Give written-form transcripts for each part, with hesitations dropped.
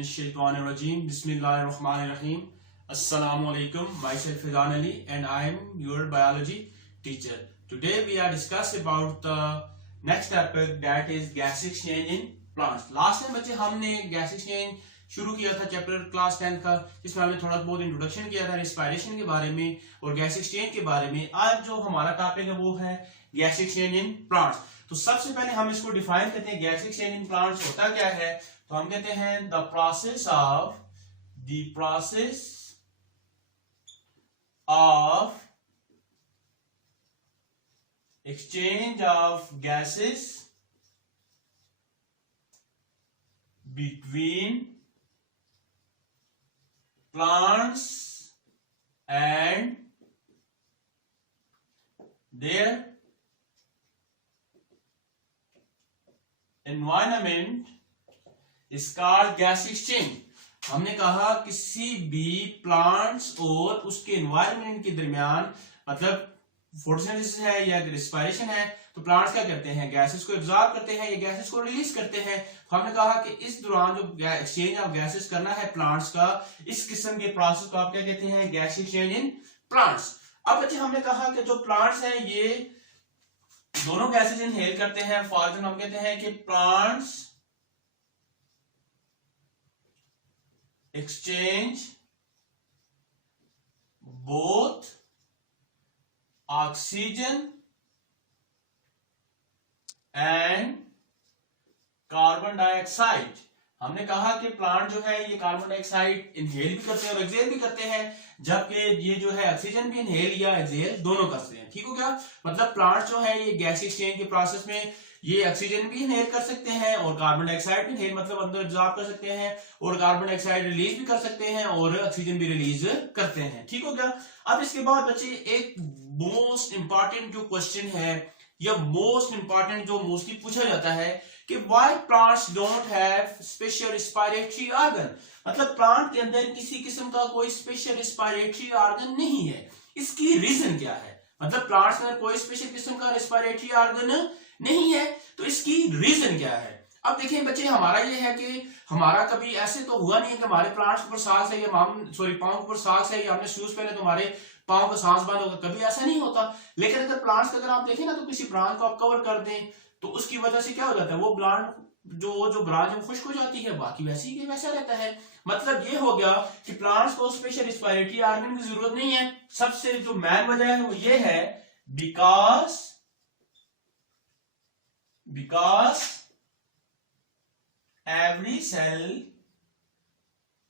Bismillahirrahmanirrahim. Bismillahirrahmanirrahim. Assalamu alaikum. Myself Fizan Ali and I am your biology teacher. Today we are discussing about the next topic, that is gas exchange in plants. Last time बच्चे हमने gas exchange शुरू किया था chapter class 10 का, जिसमें हमने थोड़ा बहुत इंट्रोडक्शन किया था रेस्पिरेशन के बारे में और गैस एक्सचेंज के बारे में. आज जो हमारा टॉपिक है वो है गैस एक्सचेंज इन प्लांट्स. तो सबसे पहले हम इसको डिफाइन करते हैं. गैस एक्सचेंज इन प्लांट्स होता क्या है? तो हम कहते हैं the process of exchange of gases between plants and their environment is called gas exchange. हमने कहा किसी भी प्लांट्स और उसके एनवायरनमेंट के दरमियान, मतलब फोटोसिंथेसिस है या रेस्पिरेशन है, तो प्लांट्स क्या करते हैं? गैसेस को एब्जॉर्ब करते हैं या गैसेस को रिलीज करते हैं. तो हमने कहा कि इस दौरान जो एक्सचेंज ऑफ गैसेस करना है प्लांट्स का, इस किस्म के प्रोसेस को आप क्या कहते हैं? Gas exchange in plants. अब बच्चे हमने कहा कि जो प्लांट्स हैं ये दोनों गैसेस इनहेल करते हैं. फॉर एग्जाम्पल हम कहते हैं कि plants exchange both oxygen and carbon dioxide. हमने कहा कि प्लांट जो है ये कार्बन डाइऑक्साइड इनहेल भी करते हैं और एक्सहेल भी करते हैं, जबकि ये जो है ऑक्सीजन भी इनहेल या एक्सहेल दोनों करते हैं. ठीक हो गया? मतलब प्लांट जो है ये गैस एक्सचेंज के प्रोसेस में ये ऑक्सीजन भी इनहेल कर सकते हैं और कार्बन डाइऑक्साइड भी इनहेल मतलब अंदर एब्जॉर्ब कर सकते हैं, और कार्बन डाइऑक्साइड रिलीज भी कर सकते हैं और ऑक्सीजन भी रिलीज करते हैं. ठीक हो गया? अब इसके बाद बच्चे एक मोस्ट इंपॉर्टेंट जो क्वेश्चन है या मोस्ट इंपॉर्टेंट जो मोस्टली पूछा जाता है कि why plants don't have special respiratory organ. मतलब प्लांट के अंदर किसी किस्म का कोई स्पेशल रेस्पिरेटरी ऑर्गन नहीं है. इसकी रीजन क्या है? मतलब प्लांट्स के अंदर कोई स्पेशल किस्म का रेस्पिरेटरी ऑर्गन नहीं है, तो इसकी रीजन क्या है? अब देखिए बच्चे, हमारा ये है कि हमारा कभी ऐसे तो हुआ नहीं है कि हमारे प्लांट्स पर सांस है या पाँव के ऊपर सांस है या हमने शूज पहने तो हमारे पाँव का सांस बंद होगा. कभी ऐसा नहीं होता. लेकिन अगर प्लांट्स का अगर आप देखें ना, तो किसी ब्रांच को आप कवर कर दें तो उसकी वजह से क्या हो जाता है? वो प्लांट जो ब्रांच है खुश्क हो जाती है, बाकी वैसे ही वैसा रहता है. मतलब ये हो गया कि प्लांट्स को स्पेशल रेस्पिरेटरी ऑर्गन की जरूरत नहीं है. सबसे जो मेन वजह है वो ये है because every cell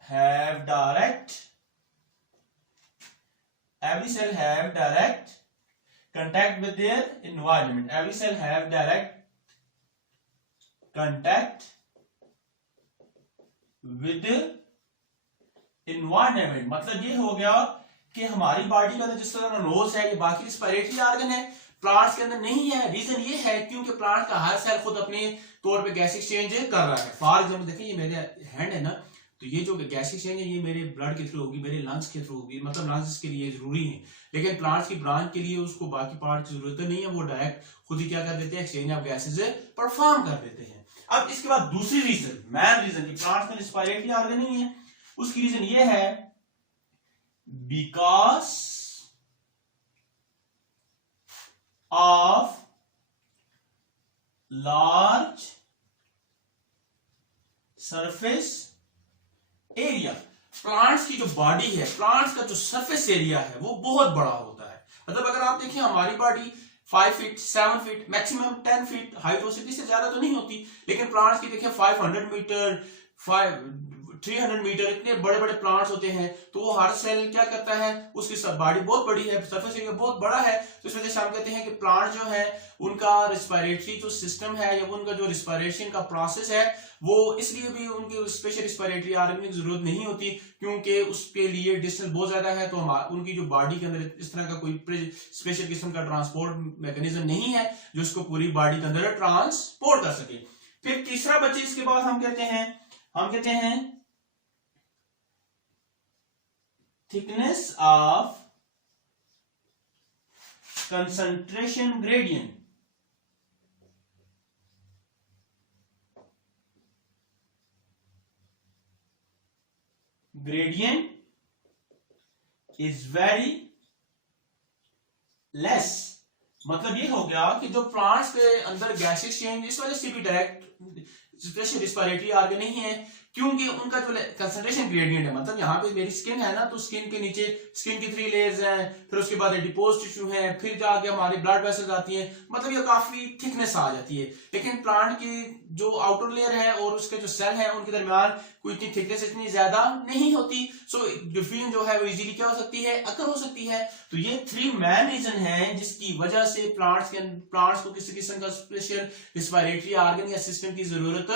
have direct contact with their environment. Every cell have direct contact with environment. मतलब ये हो गया कि हमारी बॉडी का जिस तरह नोज है, ये बाकी रेस्पिरेटरी ऑर्गन है, प्लांट्स के अंदर नहीं है. रीजन ये है क्योंकि प्लांट का हर सेल खुद अपने तौर पे गैस एक्सचेंज कर रहा है. फॉर एग्जाम्पल देखिए, ये मेरे हैंड है ना, तो ये जो गैस एक्सचेंज है ये मेरे ब्लड के थ्रू होगी, मेरे लंग्स के थ्रू होगी. मतलब लंग्स के लिए जरूरी है, लेकिन प्लांट्स की ब्रांच के लिए उसको बाकी पार्ट की जरूरत नहीं है. वो डायरेक्ट खुद ही क्या कर देते हैं? एक्सचेंज ऑफ गैसेज परफॉर्म कर देते हैं. अब इसके बाद दूसरी रीजन, मेन रीजन कि प्लांट्स में रेस्पिरेटरी ऑर्गन नहीं है, उसकी रीजन ये है because of large surface area. Plants की जो बॉडी है, प्लांट्स का जो सरफेस एरिया है वो बहुत बड़ा होता है. मतलब अगर आप देखिए हमारी body 5 feet 7 feet maximum 10 feet height हो सकती है, इससे ज्यादा तो नहीं होती. लेकिन प्लांट्स की देखिए 500 मीटर 300 मीटर इतने बड़े बड़े प्लांट्स होते हैं. तो वो हर सेल क्या करता है? उसकी सब बॉडी बहुत बड़ी है, सरफेस एरिया बहुत बड़ा है. तो इस वजह से हम कहते हैं कि प्लांट जो है उनका रेस्पिरेटरी जो सिस्टम है या उनका जो रेस्पिरेशन का प्रोसेस है वो इसलिए भी उनकी स्पेशल रेस्पिरेटरी ऑर्गन की जरूरत नहीं होती क्योंकि उसके लिए डिस्टेंस बहुत ज्यादा है. तो उनकी जो बॉडी के अंदर इस तरह का कोई स्पेशल किस्म का ट्रांसपोर्ट मैकेनिज्म नहीं है जो उसको पूरी बॉडी के अंदर ट्रांसपोर्ट कर सके. फिर तीसरा बच्चे इसके बाद हम कहते हैं thickness of concentration gradient. Gradient is very less. मतलब ये हो गया कि जो प्लांट्स के अंदर गैस एक्सचेंज इस वजह से भी डायरेक्ट रिस्पिरेटरी ऑर्गन नहीं है, क्योंकि उनका जो कंसंट्रेशन ग्रेडियंट है, मतलब यहाँ पे मेरी स्किन है ना, तो स्किन के नीचे स्किन की 3 लेयर्स हैं, फिर उसके बाद एडिपोज टिश्यू है, फिर जाके हमारी ब्लड वेसल्स आती हैं, मतलब ये काफी थिकनेस आ जाती है। लेकिन प्लांट की जो आउटर लेयर है और उसके जो सेल है उनके दरमियान कोई इतनी थिकनेस इतनी ज्यादा नहीं होती। सो डिफ्यूजन जो है वो इजीली क्या हो सकती है, अकर हो सकती है। तो ये 3 मेन रीजन है जिसकी वजह से प्लांट्स को किसी किस्म का स्पेशल रिस्पिरेटरी ऑर्गन या सिस्टम की जरूरत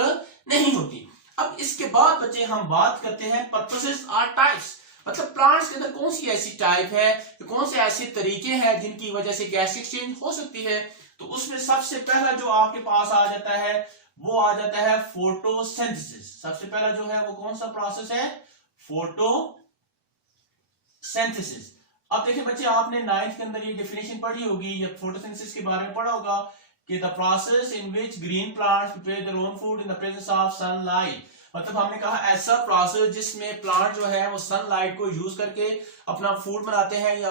नहीं होती। अब इसके बाद बच्चे हम बात करते हैं पर्पसेस और टाइप्स, मतलब प्लांट्स के अंदर कौन सी ऐसी टाइप है, कौन से ऐसे तरीके हैं जिनकी वजह से गैस एक्सचेंज हो सकती है। तो उसमें सबसे पहला जो आपके पास आ जाता है वो आ जाता है फोटोसिंथेसिस। सबसे पहला जो है वो कौन सा प्रोसेस है, फोटोसिंथेसिस। अब देखिए बच्चे, आपने 9th के अंदर ये डेफिनेशन पढ़ी होगी या फोटोसिंथेसिस के बारे में पढ़ा होगा कि the process in which green plants prepare their own food in the presence of sunlight. मतलब हमने कहा ऐसा प्रोसेस जिसमें प्लांट जो है वो सनलाइट को यूज करके अपना फूड बनाते हैं या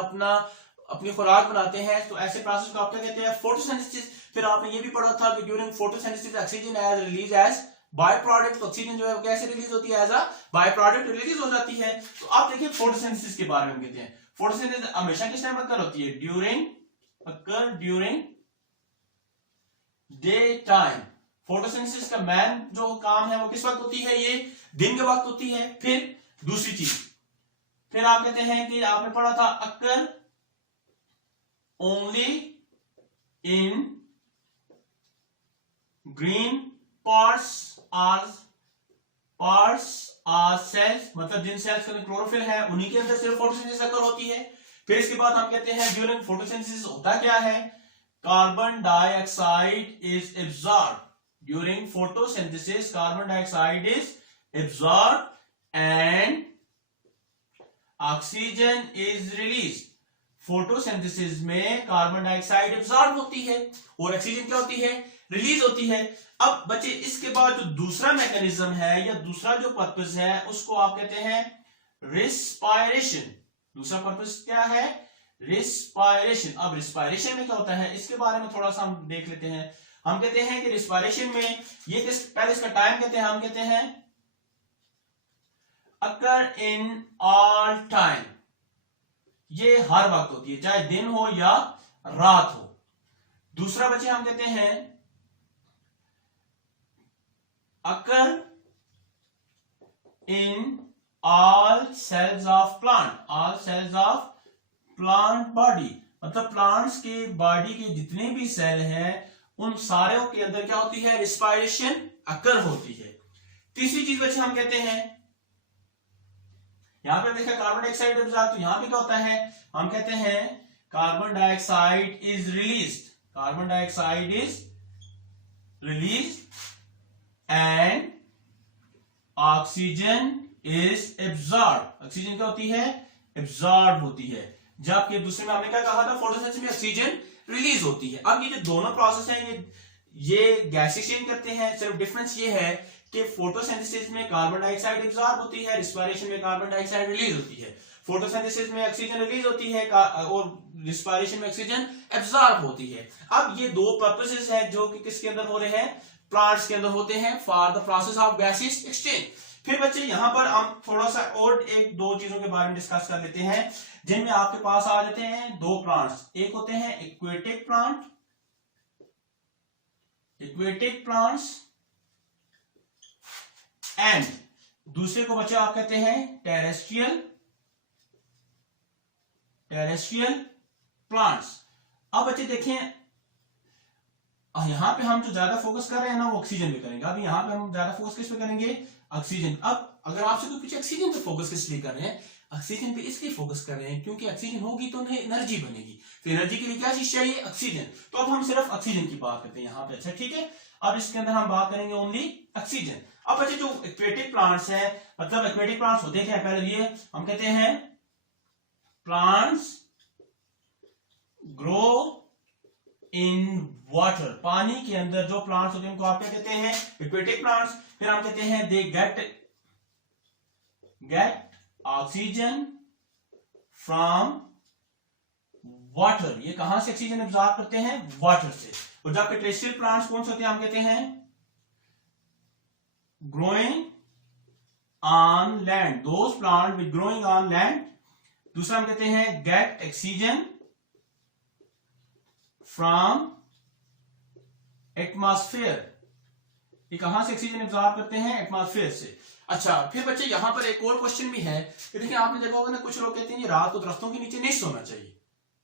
अपनी खुराक बनाते हैं। तो ऐसे प्रोसेस को आप क्या कहते हैं, फोटोसिंथेसिस। फिर आपने ये भी पढ़ा था कि during photosynthesis oxygen is release as by product. तो ऑक्सीजन जो है वो कैसे रिलीज होती है, as a by product release हो जाती है। तो आप देखिए फोटोसिंथेसिस के बारे में कहते हैं, फोटोसिंथेसिस हमेशा किस टाइम अकर होती है, ड्यूरिंग डे टाइम। फोटोसिंथेसिस का मेन जो काम है वो किस वक्त होती है, ये दिन के वक्त होती है। फिर दूसरी चीज, फिर आप कहते हैं कि आपने पढ़ा था occur only in green parts are cells, मतलब जिन सेल्स के अंदर क्लोरोफिल है उन्हीं के अंदर सिर्फ फोटोसिंथेसिस अकर होती है। फिर इसके बाद हम कहते हैं ड्यूरिंग फोटोसिंथेसिस होता क्या है, carbon dioxide is absorb. During photosynthesis carbon dioxide is absorb and oxygen is release. Photosynthesis में कार्बन डाइऑक्साइड एब्जॉर्ब होती है और ऑक्सीजन क्या होती है, रिलीज होती है। अब बच्चे इसके बाद जो दूसरा मैकेनिज्म है या दूसरा जो पर्पस है उसको आप कहते हैं रिस्पायरेशन। दूसरा पर्पस क्या है, रिस्पायरेशन। अब रिस्पायरेशन में क्या होता है इसके बारे में थोड़ा सा हम देख लेते हैं। हम कहते हैं कि रिस्पायरेशन में ये पहले इसका टाइम कहते हैं, हम कहते हैं अकर इन ऑल टाइम। ये हर वक्त होती है, चाहे दिन हो या रात हो। दूसरा बच्चे हम कहते हैं occur in all cells of plant body. मतलब प्लांट्स के बॉडी के जितने भी सेल हैं उन सारों के अंदर क्या होती है, रिस्पायरेशन अकर होती है। तीसरी चीज बच्चे हम कहते हैं, यहां पे देखा कार्बन डाइऑक्साइड एब्जॉर्ब, तो यहां पे क्या होता है, हम कहते हैं carbon dioxide is released and oxygen is absorb. Oxygen क्या होती है, एब्जॉर्ब होती है। जबकि दूसरे में हमने क्या कहा था, फोटोसिंथेसिस में ऑक्सीजन रिलीज होती है। अब ये जो दोनों प्रोसेस हैं ये गैस एक्सचेंज करते हैं। सिर्फ डिफरेंस ये है कि फोटोसिंथेसिस में कार्बन डाइऑक्साइड एब्जॉर्ब होती है, रिस्पायरेशन में कार्बन डाइऑक्साइड रिलीज होती है। फोटोसिंथेसिस में ऑक्सीजन रिलीज होती है और रिस्पायरेशन में ऑक्सीजन एब्जॉर्ब होती है। अब ये दो पर्पसेस हैं जो कि किसके अंदर हो रहे हैं, प्लांट्स के अंदर होते हैं for the process of gases exchange. फिर बच्चे यहां पर हम थोड़ा सा और एक दो चीजों के बारे में डिस्कस कर लेते हैं जिनमें आपके पास आ जाते हैं दो प्लांट्स। एक होते हैं एक्वेटिक प्लांट्स एंड दूसरे को बच्चे आप कहते हैं टेरेस्ट्रियल प्लांट्स। अब बच्चे देखें, यहां पे हम जो ज्यादा फोकस कर रहे हैं ना वो ऑक्सीजन पे करेंगे। अब यहां पे हम ज्यादा फोकस किस पे करेंगे, ऑक्सीजन। अब अगर आपसे कोई पूछे ऑक्सीजन पे फोकस किस लिए कर रहे हैं, ऑक्सीजन पे इसलिए फोकस कर रहे हैं क्योंकि ऑक्सीजन होगी तो एनर्जी बनेगी। तो एनर्जी के लिए क्या चीज चाहिए, ऑक्सीजन। तो अब हम सिर्फ ऑक्सीजन की बात करते हैं यहाँ पे। अच्छा ठीक है, अब इसके अंदर हम बात करेंगे ओनली ऑक्सीजन। अब बच्चे जो एक्वेटिक प्लांट्स हैं, मतलब एक्वेटिक प्लांट्स होते हैं पहले ये हम कहते हैं प्लांट्स ग्रो इन वाटर। पानी के अंदर जो प्लांट्स होते हैं उनको आप क्या कहते हैं, एक्वेटिक प्लांट्स। फिर हम कहते हैं they get oxygen from water, ये कहां से ऑक्सीजन एब्जॉर्ब करते हैं? वाटर से। और जबकि टेरेस्ट्रियल प्लांट्स कौन से होते हैं? हम कहते हैं growing on land, those plant which growing on land. दूसरा हम कहते हैं गेट ऑक्सीजन फ्रॉम एटमॉस्फेयर, ये कहां से ऑक्सीजन एब्जॉर्ब करते हैं? एटमॉस्फेयर से। अच्छा, फिर बच्चे यहां पर एक और क्वेश्चन भी है कि देखिए आपने देखा होगा ना, कुछ लोग कहते हैं रात को दरख्तों के नीचे नहीं सोना चाहिए,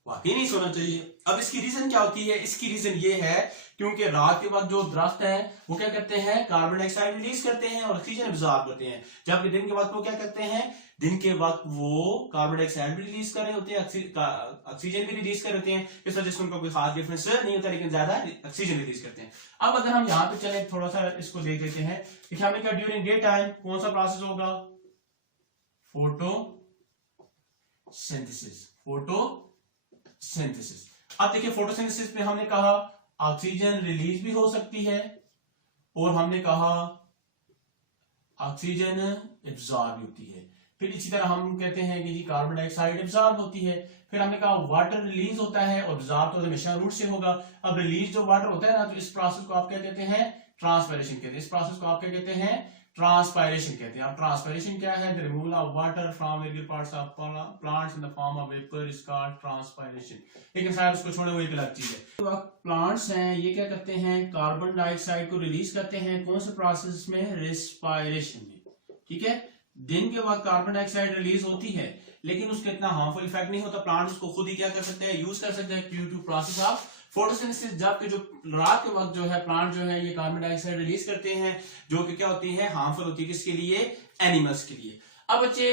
वाकई नहीं सोना चाहिए। अब इसकी रीजन क्या होती है? इसकी रीजन ये है क्योंकि रात के वक्त जो दरख्त है वो क्या करते हैं? कार्बन डाइऑक्साइड रिलीज करते हैं और ऑक्सीजन एब्जॉर्ब करते हैं, जबकि दिन के वक्त वो क्या करते हैं? दिन के वक्त वो कार्बन डाइऑक्साइड भी रिलीज कर रहे होते हैं, ऑक्सीजन भी रिलीज कर रहे हैं, इस वजह से उनका कोई खास डिफरेंस नहीं होता, लेकिन ज्यादा ऑक्सीजन रिलीज करते हैं। अब अगर हम यहाँ पे चले थोड़ा सा इसको देख लेते हैं, देखिए हमने कहा ड्यूरिंग डे टाइम कौन सा प्रोसेस होगा? Photosynthesis, photosynthesis. अब देखिए फोटोसिंथेसिस में हमने कहा ऑक्सीजन रिलीज भी हो सकती है और हमने कहा ऑक्सीजन एब्जॉर्ब भी होती है। फिर इसी तरह हम कहते हैं कि जी कार्बन डाइऑक्साइड एब्जॉर्ब होती है। फिर हमने कहा वाटर रिलीज होता है और एब्जॉर्ब तो हमेशा रूट से होगा। अब रिलीज जो वाटर होता है ना, तो इस प्रोसेस को आप क्या कहते हैं? ट्रांसपायरेशन कहते हैं। इस प्रोसेस को आप क्या कहते हैं? ट्रांसपायरेशन कहते हैं। अब ट्रांसपायरेशन क्या है? The removal of water from various parts of plants in the form of vapour is called transpiration. लेकिन शायद उसको छोड़े वो एक अलग चीज है। तो प्लांट्स हैं ये क्या करते हैं? कार्बन डाइऑक्साइड को रिलीज करते हैं, कौन से प्रोसेस में? रिस्पायरेशन में। ठीक है, दिन के वक्त कार्बन डाइऑक्साइड रिलीज होती है लेकिन उसका इतना हार्मफुल इफेक्ट नहीं होता, प्लांट उसको खुद ही क्या कर सकते हैं? यूज कर सकते हैं due to process of photosynthesis. जबकि जो रात के वक्त जो है प्लांट जो है ये कार्बन डाइऑक्साइड रिलीज करते हैं, जो कि क्या होती है? हार्मफुल होती है। किसके लिए? एनिमल्स के लिए। अब बच्चे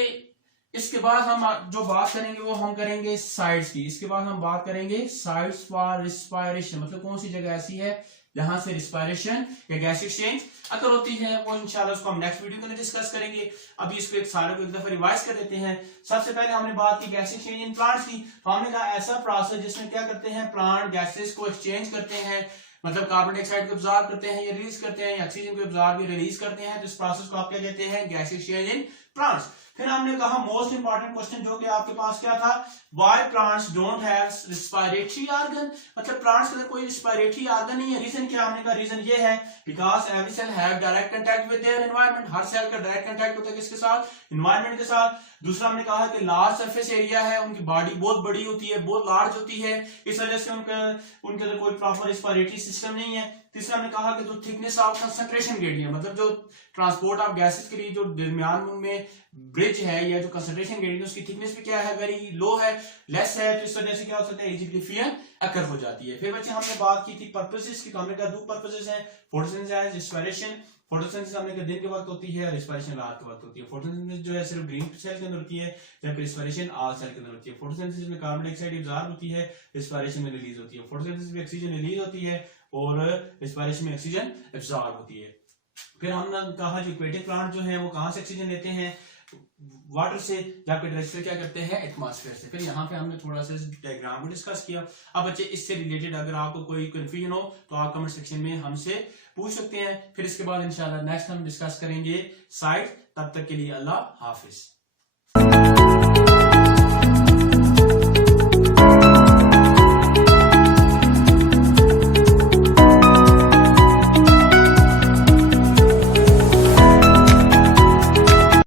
इसके बाद हम जो बात करेंगे वो हम करेंगे साइट्स की। इसके बाद हम बात करेंगे साइट्स फॉर रिस्पायरेशन, मतलब कौन सी जगह ऐसी है जहां से रिस्पायरेशन या गैस एक्सचेंज अगर होती है, वो इंशाल्लाह उसको हम नेक्स्ट वीडियो में डिस्कस करेंगे। अभी इसको एक सारे को एक दफा रिवाइज कर देते हैं। सबसे पहले हमने बात की गैस एक्सचेंज इन प्लांट्स की। तो हमने कहा ऐसा प्रोसेस जिसमें क्या करते हैं? प्लांट गैसेस को एक्सचेंज करते हैं, मतलब कार्बन डाइऑक्साइड को एब्जॉर्ब करते हैं या रिलीज करते हैं, या ऑक्सीजन को एब्जॉर्ब या रिलीज करते हैं। तो इस प्रोसेस को आप क्या कहते हैं? Gas exchange in plants. फिर हमने कहा मोस्ट इंपॉर्टेंट क्वेश्चन जो कि आपके पास क्या था? Why plants don't have respiratory organ, मतलब प्लांट्स के अंदर कोई रिस्पायरेटरी ऑर्गन नहीं है। रीजन क्या? हमने कहा रीजन ये है because every cell have direct contact with their environment, हर सेल का डायरेक्ट कांटेक्ट होता है किसके साथ? एनवायरनमेंट के साथ। दूसरा हमने कहा कि लार्ज सरफेस एरिया है, उनकी बॉडी बहुत बड़ी होती है, बहुत लार्ज होती है, इस वजह से उनके अंदर कोई प्रॉपर रिस्पायरेटरी सिस्टम नहीं है। तीसरा हमने कहा कि जो थिकनेस ऑफ कंसंट्रेशन ग्रेडियंट, मतलब जो ट्रांसपोर्ट ऑफ गैसेस के लिए जो दरमियान में ब्रिज है या जो कंसंट्रेशन ग्रेडियंट उसकी थिकनेस भी क्या है? वेरी लो है, लेस है, तो इस वजह से क्या हो सकता है? इजीली फ्यूजन अकर हो जाती है। फिर बच्चे हमने बात की थी पर्पसेस की, तो हमने कहा दो पर्पसेस हैं, फोटोसिंथेसिस, रिस्पायरेशन। फोटोसिंथेसिस हमने कहा दिन के वक्त होती है, रिस्पायरेशन रात के वक्त होती है। फोटोसिंथेसिस जो है सिर्फ ग्रीन सेल के अंदर होती है, जबकि रिस्पायरेशन ऑल सेल के अंदर होती है। फोटोसिंथेसिस में कार्बन डाइऑक्साइड एब्जॉर्ब होती है, रिस्पायरेशन में रिलीज होती है। फोटोसिंथेसिस में ऑक्सीजन रिलीज होती है और रिस्पायरेशन में ऑक्सीजन एब्जॉर्ब होती है। फिर हमने कहा जो एक्वेटिक प्लांट जो है वो कहां से ऑक्सीजन लेते हैं? वाटर से, जबकि टेरेस्ट्रियल क्या करते हैं? एटमॉस्फेयर से। फिर यहाँ पे हमने थोड़ा सा डायग्राम को डिस्कस किया। अब बच्चे इससे रिलेटेड अगर आपको कोई कंफ्यूजन हो तो आप कमेंट सेक्शन में हमसे पूछ सकते हैं। फिर इसके बाद इंशाल्लाह नेक्स्ट हम डिस्कस करेंगे साइट। तब तक के लिए अल्लाह हाफिज।